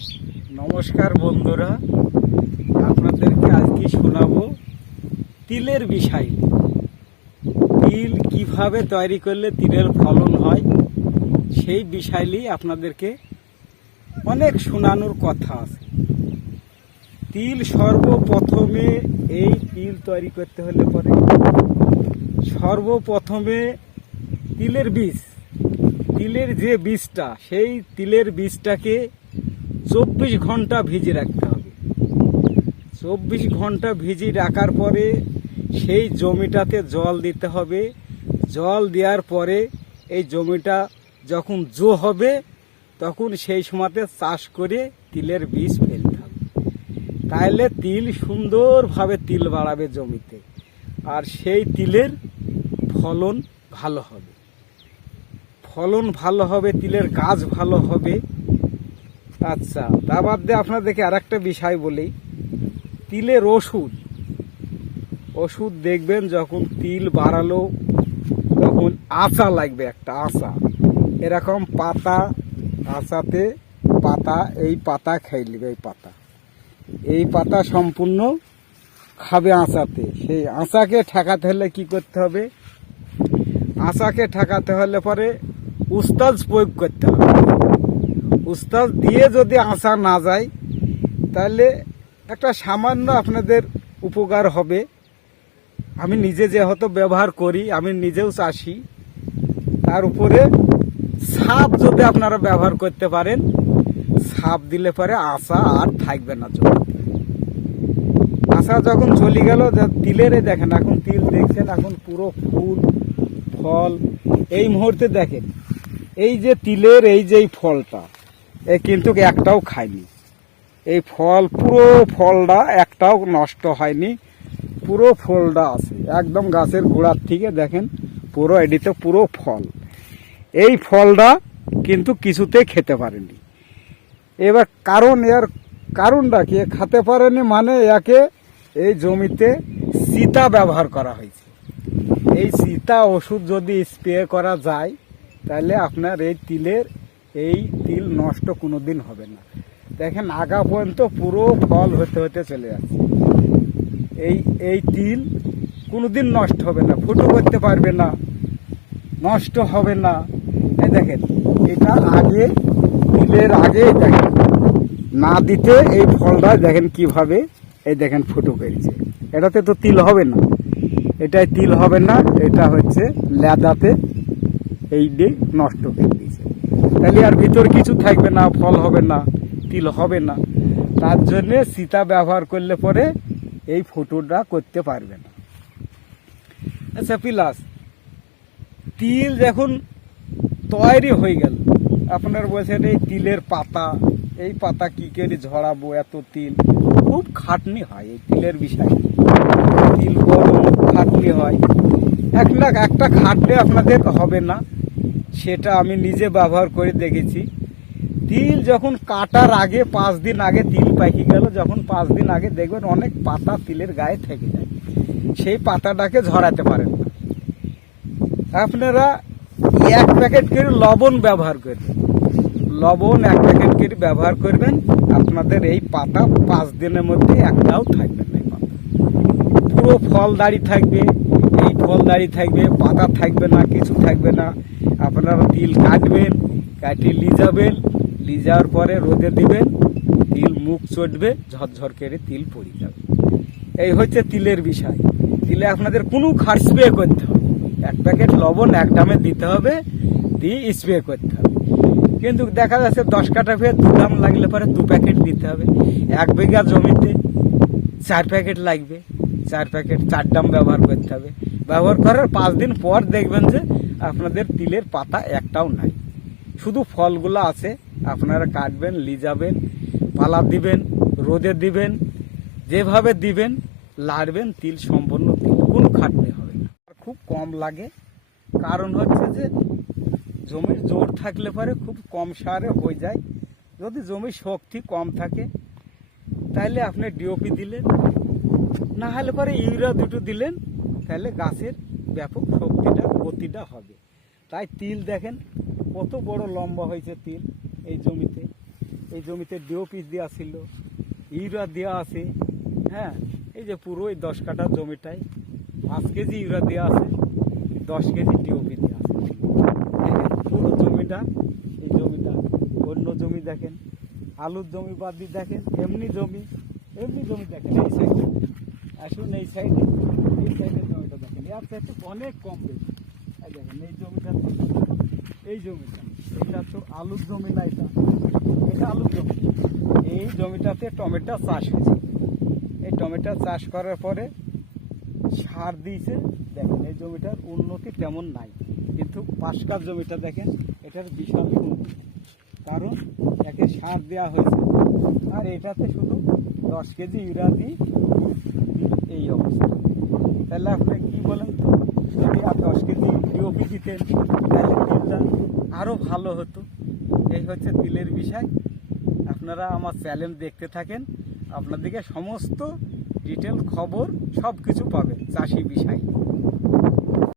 নমস্কার বন্ধুরা, আপনাদেরকে আজকে শোনাবো তিলের বিষয়। তিল কিভাবে তৈরি করলে তিলের ফলন হয় সেই বিষয় নিয়ে আপনাদেরকে অনেক শোনানোর কথা আছে। তিল সর্বপ্রথমে এই তিল তৈরি করতে হলে পরে সর্বপ্রথমে তিলের বীজ, তিলের যে বীজটা, সেই তিলের বীজটাকে 24 ঘন্টা ভিজিয়ে রাখতে হবে। 24 ঘন্টা ভিজিয়ে রাখার পরে সেই জমিটাতে জল দিতে হবে। জল দেওয়ার পরে এই জমিটা যখন জো হবে তখন সেই সময়তে চাষ করে তিলের বীজ ফেলতে হবে। তাহলে তিল সুন্দরভাবে তিল বাড়াবে জমিতে, আর সেই তিলের ফলন ভালো হবে। ফলন ভালো হবে, তিলের গাছ ভালো হবে। আচ্ছা, তা বাদ দিয়ে আপনাদেরকে আর একটা বিষয় বলি। তিলের ওষুধ দেখবেন যখন তিল বাড়ালো তখন আঁচা লাগবে, একটা আঁচা এরকম পাতা, আঁচাতে পাতা, এই পাতা খেয়ে নেবে। এই পাতা সম্পূর্ণ খাবে আঁচাতে। সেই আঁচাকে ঠেকাতে হলে কি করতে হবে? আঁচাকে ঠেকাতে হলে পরে উস্তাদ প্রয়োগ করতে হবে। উস্তাদ দিয়ে যদি আঁচা না যায় তাহলে একটা সামান্য আপনাদের উপকার হবে। আমি নিজে যেহেতু ব্যবহার করি, আমি নিজেও চাষি, তার উপরে সাপ যদি আপনারা ব্যবহার করতে পারেন, সাপ দিলে পরে আঁচা আর থাকবে না জমিতে। আঁচা যখন চলে গেল, তিলের দেখেন এখন তিল দেখছেন, এখন পুরো ফুল ফল। এই মুহূর্তে দেখেন এই যে তিলের এই যে ফলটা, এ কিন্তু একটাও খায়নি। এই ফল, পুরো ফলটা একটাও নষ্ট হয়নি, পুরো ফলটা আছে একদম গাছের গোড়ার থেকে। দেখেন পুরো এদিকে পুরো ফল। এই ফলটা কিন্তু কিছুতে খেতে পারেনি। এবার এর কারণটা কি? খেতে পারেনি মানে একে এই জমিতে চিতা ব্যবহার করা হয়েছে। এই চিতা ওষুধ যদি স্প্রে করা যায় তাহলে আপনার এই তিল নষ্ট কোনোদিন হবে না। দেখেন আগা পর্যন্ত পুরো ফল হতে চলে যাচ্ছে। এই তিল কোনোদিন নষ্ট হবে না, ফুটো করতে পারবে না, নষ্ট হবে না। এই দেখেন এটা আগে, তিলের আগে দেখেন না দিতে এই ফলটা দেখেন কিভাবে, এই দেখেন ফুটো করেছে। এটাতে তো তিল হবে না, এটাই তিল হবে না, এটা হচ্ছে লেদাতে এই দিয়ে নষ্ট করে দিয়েছে। তাহলে আর ভিতর কিছু থাকবে না, ফল হবে না, তিল হবে না। তার জন্যে চিতা ব্যবহার করলে পরে এই ফুটোটা করতে পারবে না। আচ্ছা, প্লাস তিল যখন তৈরি হয়ে গেল, আপনার বলছেন এই তিলের পাতা, এই পাতা কি করে ঝরাবো? এত তিল, খুব খাটনি হয় এই তিলের বিষয়ে। তিল বড় খাটনি হয়, একটা খাটলে আপনাদের হবে না। সেটা আমি নিজে ব্যবহার করে দেখেছি। তিল যখন কাটার আগে 5 দিন আগে তিল পাকি গেল, যখন 5 দিন আগে দেখবেন অনেক পাতা তিলের গায়ে থেকে যায়, সেই পাতাটাকে ঝরাতে পারেন না। আপনারা 1 প্যাকেট করে লবণ ব্যবহার করবেন, লবণ 1 প্যাকেট করে ব্যবহার করবেন। আপনাদের এই পাতা 5 দিনের মধ্যে একটাও থাকবে না। এই পাতা পুরো ফল দাঁড়িয়ে থাকবে, এই ফল দাঁড়িয়ে থাকবে, পাতা থাকবে না, কিছু থাকবে না। আপনারা তিল কাটবেন, কাটিয়ে লিজাবেন, লিজার পরে রোদে দিবেন, তিল মুখ চটবে, ঝরঝর করে তিল পড়ে যাবে। এই হচ্ছে তিলের বিষয়। তিলে আপনাদের কোনো খাট স্প্রে করতে হবে, 1 প্যাকেট লবণ 1 ড্রামে দিতে হবে, দিয়ে স্প্রে করতে হবে। কিন্তু দেখা যাচ্ছে 10 কাঠা ফের 2 ড্রাম লাগলে পরে 2 প্যাকেট দিতে হবে। 1 বিঘা জমিতে 4 প্যাকেট লাগবে, 4 প্যাকেট 4 ড্রাম ব্যবহার করতে হবে। ব্যবহার করার 5 দিন পর দেখবেন যে আপনাদের তিলের পাতা একটাও নাই, শুধু ফলগুলো আছে। আপনারা কাটবেন, লিজাবেন, পালা দিবেন, রোদে দিবেন, যেভাবে দিবেন লাড়বেন, তিল সম্পূর্ণ তিল, কোনো খাটনি হবে না। খুব কম লাগে, কারণ হচ্ছে যে জমির জোর থাকলে পরে খুব কম সারে হয়ে যায়। যদি জমির শক্তি কম থাকে তাহলে আপনি ডিওপি দিলেন, না হলে পরে ইউরিয়া 2টো দিলেন, তাহলে গাছের ব্যাপক শক্তিটা, গতিটা হবে। তাই তিল দেখেন কত বড় লম্বা হয়েছে তিল এই জমিতে। এই এই জমিতে ডিওপি দেওয়া ছিল, ইউরিয়া দেওয়া আছে। হ্যাঁ, এই যে পুরো এই 10 কাঠা জমিটায় 5 কেজি ইউরিয়া দেওয়া আছে, 10 কেজি ডিওপি দেওয়া আছে। দেখেন পুরো জমিটা, এই জমিটা, অন্য জমি দেখেন, আলুর জমি বাদ দিয়ে দেখেন, এমনি জমি দেখেন। এই সাইডে আসুন, এই সাইডের জমিটা দেখেন, এর চাইতে অনেক কম বেশি। এই দেখেন এই জমিটা, এটা তো আলুর জমি না, এটা আলুর জমি। এই জমিটাতে টমেটো চাষ হয়েছে। এই টমেটো চাষ করার পরে সার দিয়েছে। দেখেন এই জমিটার উন্নতি তেমন নাই, কিন্তু 5 কাঠ জমিটা দেখেন, এটার বিশাল উন্নতি। কারণ একে সার দেওয়া হয়েছে, আর এটাতে শুধু 10 কেজি ইউরিয়া দিই, এই অবস্থা। তাহলে আপনি কি বলেন তো, যদি আর 10 কেজি ডিওপি দিতেন তাহলে তিলটা আরও ভালো হতো। এই হচ্ছে তিলের বিষয়। আপনারা আমার চ্যানেল দেখতে থাকেন, আপনাদেরকে সমস্ত ডিটেল খবর সব কিছু পাবেন চাষি বিষয়।